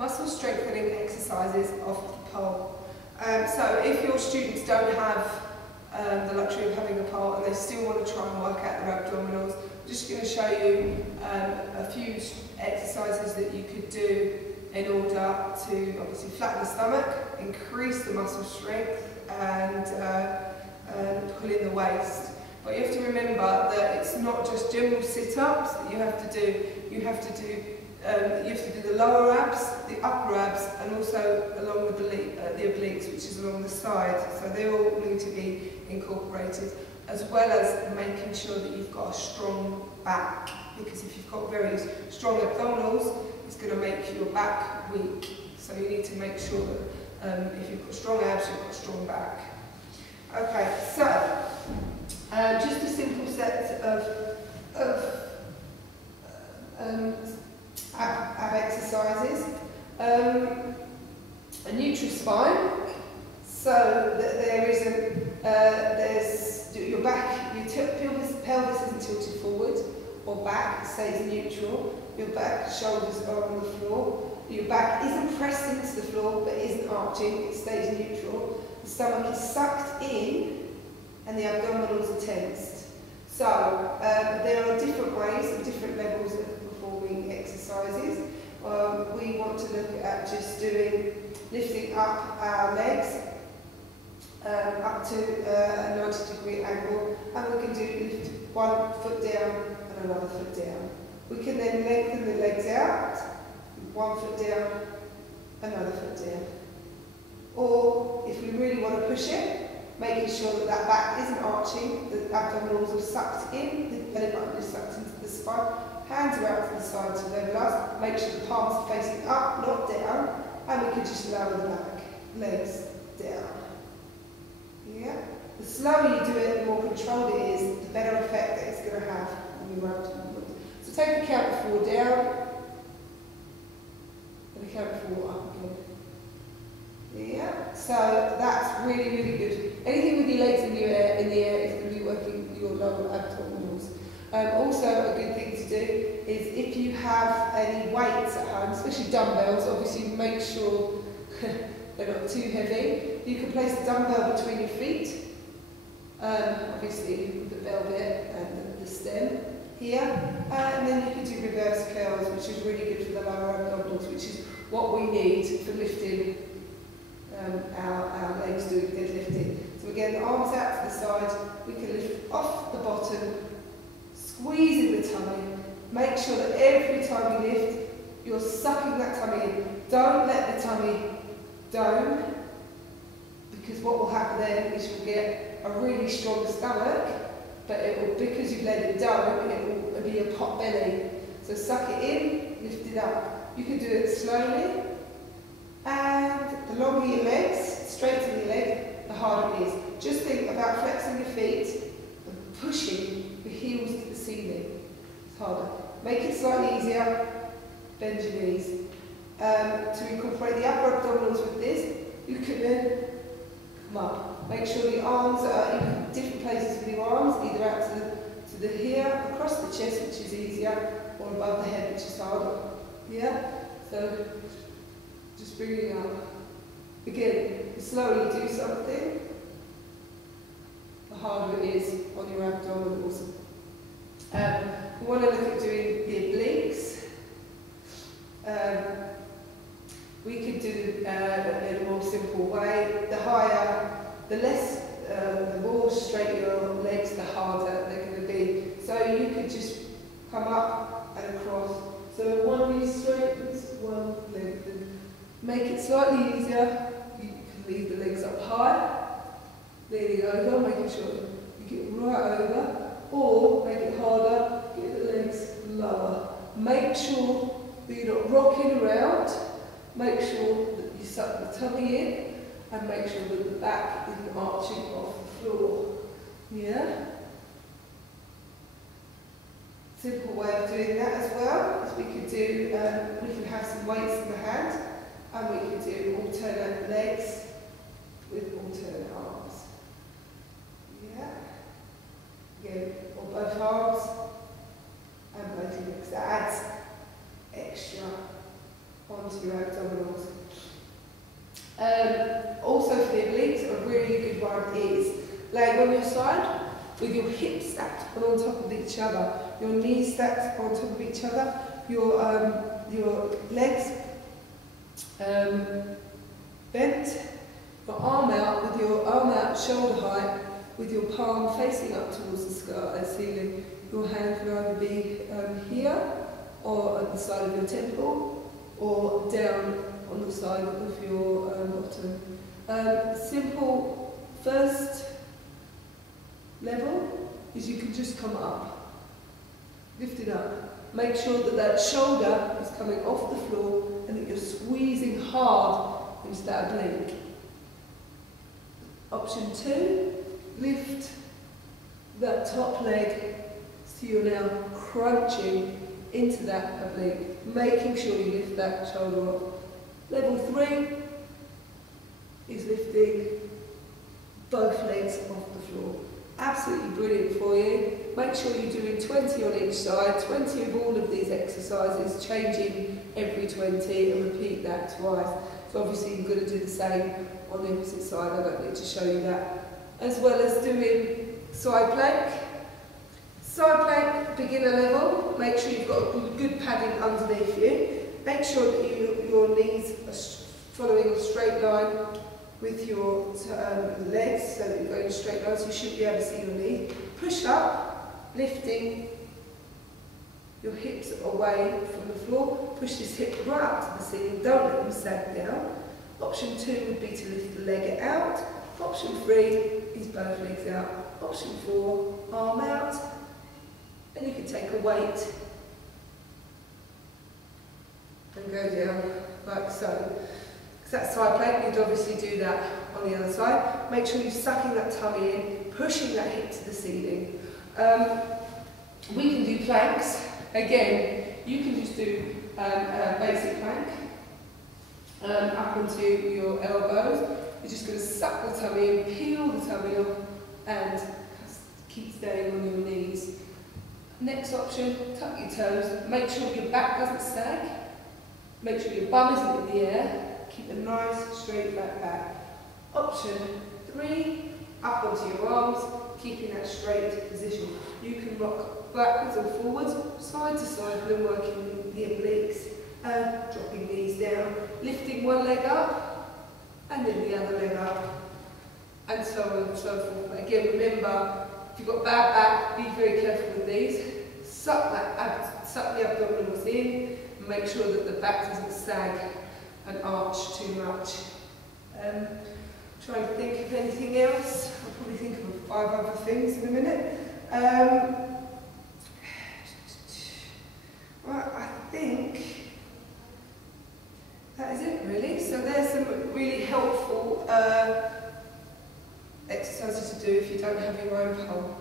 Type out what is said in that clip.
muscle strengthening exercises off the pole. So if your students don't have the luxury of having a pole and they still want to try and work out their abdominals, I'm just going to show you a few exercises that you could do in order to obviously flatten the stomach, increase the muscle strength and pull in the waist. But you have to remember that it's not just general sit-ups that you have to do. You have to do the lower abs, the upper abs, and also along the obliques, which is along the side. So they all need to be incorporated, as well as making sure that you've got a strong back. Because if you've got very strong abdominals, it's going to make your back weak. So you need to make sure that if you've got strong abs, you've got a strong back. Okay, so just a simple set of ab exercises. A neutral spine, so that there isn't, there's your back, your pelvis isn't tilted forward or back, it stays neutral. Your back, shoulders are on the floor. Your back isn't pressed into the floor but isn't arching, it stays neutral. The stomach is sucked in and the abdominals are tensed. So there are different ways and different levels of performing exercises. We want to look at just lifting up our legs up to a 90-degree angle, and we can lift one foot down and another foot down. We can then lengthen the legs out, one foot down, another foot down. Or if we really want to push it, making sure that that back isn't arching, the abdominals are sucked in, the belly button is sucked into the spine, hands are out to the side to level us, make sure the palms are facing up, not down, and we can just lower the back, legs down. Yeah? The slower you do it, the more controlled it is, the better effect that it's going to have on your abdomen. So take a count of 4 down, and a count of 4 up again. Yeah, so that's really, really good. Anything with your legs in the air is going to be working your lower abdominals. Also, a good thing to do is if you have any weights at home, especially dumbbells, obviously make sure they're not too heavy. You can place the dumbbell between your feet, obviously with the bell bit and the stem here, and then you can do reverse curls, which is really good for the lower abdominals, which is what we need for lifting our legs doing deadlifting. So again, the arms out to the side, we can lift off the bottom, squeezing the tummy. Make sure that every time you lift, you're sucking that tummy in. Don't let the tummy dome, because what will happen then is you'll get a really strong stomach, but it will, because you've let it dome, it will be a pot belly. So suck it in, lift it up. You can do it slowly, and the longer your legs, straighten your leg, the harder it is. Just think about flexing your feet and pushing your heels to the ceiling. It's harder. Make it slightly easier, bend your knees. To incorporate the upper abdominals with this, you can then come up. Make sure the arms are in different places with your arms, either out to the here, across the chest, which is easier, or above the head, which is harder. Yeah? So just bringing up. Again, the slower you do something, the harder it is on your abdominals. We want to look at doing the obliques. We could do in a more simple way. The more straight your legs, the harder they're going to be. So you could just come up and across. So one knee straightens, one lengthens. Make it slightly easier. You can leave the legs up high, leaning over, making sure you get right over, or make it harder, get the legs lower. Make sure that you're not rocking around. Make sure that you suck the tummy in, and make sure that the back isn't arching off the floor. Yeah? Simple way of doing that as well is we can have some weights in the hand, and we can do alternate legs with alternate arms. Yeah? Again, or both arms and both legs. That adds extra onto your abdominals. with your hips stacked on top of each other, your knees stacked on top of each other, your legs bent, your arm out, with your arm out shoulder height, with your palm facing up towards the sky, ceiling. Your hand can either be here, or at the side of your temple, or down on the side of your bottom. Simple first level is you can just come up, lift it up. Make sure that that shoulder is coming off the floor and that you're squeezing hard into that oblique. Option 2, lift that top leg so you're now crunching into that oblique, making sure you lift that shoulder off. Level 3 is lifting both legs off the floor. Absolutely brilliant for you. Make sure you're doing 20 on each side, 20 of all of these exercises, changing every 20, and repeat that twice. So obviously you're going to do the same on the opposite side. I don't need to show you that. As well as doing side plank. Side plank, beginner level. Make sure you've got good padding underneath you. Make sure that your knees are following a straight line with your legs, so that you're going in a straight line, so you shouldn't be able to see your knees. Push up, lifting your hips away from the floor. Push this hip right up to the ceiling, don't let them sag down. Option 2 would be to lift the leg out. Option 3 is both legs out. Option 4, arm out. And you can take a weight and go down like so. That side plank, you'd obviously do that on the other side. Make sure you're sucking that tummy in, pushing that hip to the ceiling. We can do planks. Again, you can just do a basic plank up onto your elbows. You're just going to suck the tummy in, peel the tummy off, and keep staying on your knees. Next option, tuck your toes. Make sure your back doesn't sag. Make sure your bum isn't in the air. Keep a nice straight back. Option 3, up onto your arms, keeping that straight position. You can rock backwards and forwards, side to side when working the obliques, dropping knees down, lifting one leg up, and then the other leg up, and so on and so forth. Again, remember, if you've got bad back, be very careful with these. Suck the abdominals in, and make sure that the back doesn't sag and arch too much. Try and think of anything else. I'll probably think of 5 other things in a minute. Well, I think that is it really. So there's some really helpful exercises to do if you don't have your own pole.